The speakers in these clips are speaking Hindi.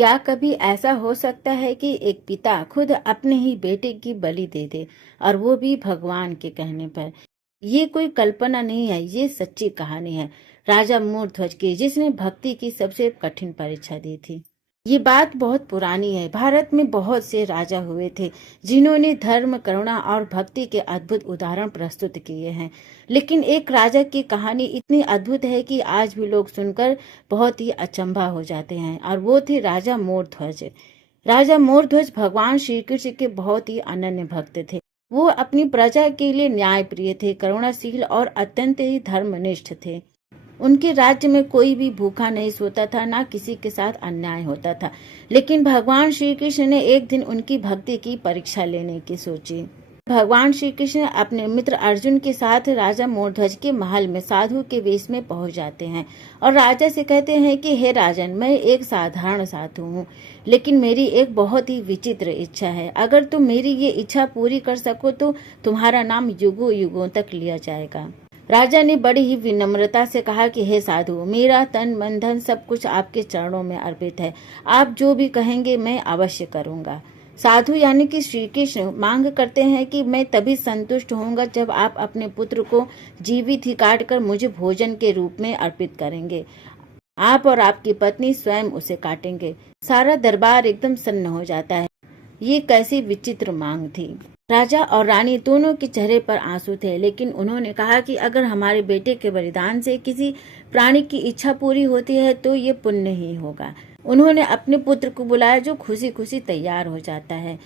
क्या कभी ऐसा हो सकता है कि एक पिता खुद अपने ही बेटे की बलि दे दे, और वो भी भगवान के कहने पर? ये कोई कल्पना नहीं है, ये सच्ची कहानी है राजा मूर्ध्वज की, जिसने भक्ति की सबसे कठिन परीक्षा दी थी। ये बात बहुत पुरानी है। भारत में बहुत से राजा हुए थे जिन्होंने धर्म, करुणा और भक्ति के अद्भुत उदाहरण प्रस्तुत किए हैं। लेकिन एक राजा की कहानी इतनी अद्भुत है कि आज भी लोग सुनकर बहुत ही अचंभा हो जाते हैं, और वो थे राजा मोरध्वज। राजा मोरध्वज भगवान श्री कृष्ण के बहुत ही अनन्य भक्त थे। वो अपनी प्रजा के लिए न्यायप्रिय थे, करुणाशील और अत्यंत ही धर्मनिष्ठ थे। उनके राज्य में कोई भी भूखा नहीं सोता था, ना किसी के साथ अन्याय होता था। लेकिन भगवान श्री कृष्ण ने एक दिन उनकी भक्ति की परीक्षा लेने की सोची। भगवान श्री कृष्ण अपने मित्र अर्जुन के साथ राजा मोरध्वज के महल में साधु के वेश में पहुंच जाते हैं और राजा से कहते हैं कि हे राजन, मैं एक साधारण साधु हूँ, लेकिन मेरी एक बहुत ही विचित्र इच्छा है। अगर तुम मेरी ये इच्छा पूरी कर सको तो तुम्हारा नाम युगों युगों तक लिया जाएगा। राजा ने बड़ी ही विनम्रता से कहा कि हे साधु, मेरा तन मन धन सब कुछ आपके चरणों में अर्पित है। आप जो भी कहेंगे मैं अवश्य करूंगा। साधु यानी कि श्री कृष्ण मांग करते हैं कि मैं तभी संतुष्ट होऊंगा जब आप अपने पुत्र को जीवित ही काट कर मुझे भोजन के रूप में अर्पित करेंगे। आप और आपकी पत्नी स्वयं उसे काटेंगे। सारा दरबार एकदम सन्न हो जाता है। ये कैसी विचित्र मांग थी। राजा और रानी दोनों के चेहरे पर आंसू थे, लेकिन उन्होंने कहा कि अगर हमारे बेटे के बलिदान से किसी प्राणी की इच्छा पूरी होती है तो ये पुण्य ही होगा। उन्होंने अपने पुत्र को बुलाया, जो खुशी खुशी तैयार हो जाता है।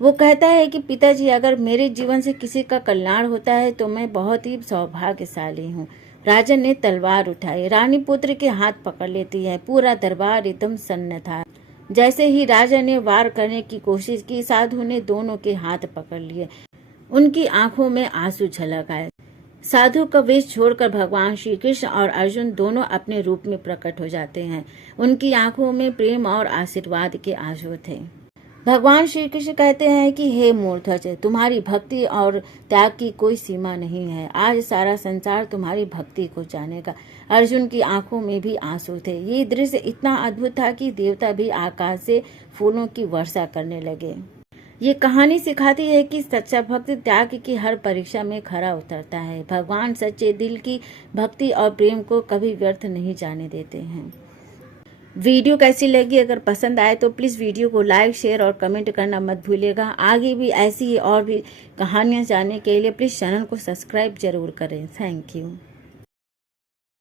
वो कहता है कि पिताजी, अगर मेरे जीवन से किसी का कल्याण होता है तो मैं बहुत ही सौभाग्यशाली हूँ। राजा ने तलवार उठाई, रानी पुत्र के हाथ पकड़ लेती है। पूरा दरबार एकदम सन्न था। जैसे ही राजा ने वार करने की कोशिश की, साधु ने दोनों के हाथ पकड़ लिए। उनकी आंखों में आंसू झलक आए। साधु का वेश छोड़कर भगवान श्री कृष्ण और अर्जुन दोनों अपने रूप में प्रकट हो जाते हैं। उनकी आंखों में प्रेम और आशीर्वाद के आंसू थे। भगवान श्री कृष्ण कहते हैं कि हे मूर्धज, तुम्हारी भक्ति और त्याग की कोई सीमा नहीं है। आज सारा संसार तुम्हारी भक्ति को जानेगा। अर्जुन की आंखों में भी आंसू थे। ये दृश्य इतना अद्भुत था कि देवता भी आकाश से फूलों की वर्षा करने लगे। ये कहानी सिखाती है कि सच्चा भक्त त्याग की हर परीक्षा में खरा उतरता है। भगवान सच्चे दिल की भक्ति और प्रेम को कभी व्यर्थ नहीं जाने देते हैं। वीडियो कैसी लगी? अगर पसंद आए तो प्लीज़ वीडियो को लाइक, शेयर और कमेंट करना मत भूलिएगा। आगे भी ऐसी ही और भी कहानियाँ जानने के लिए प्लीज़ चैनल को सब्सक्राइब जरूर करें। Thank you.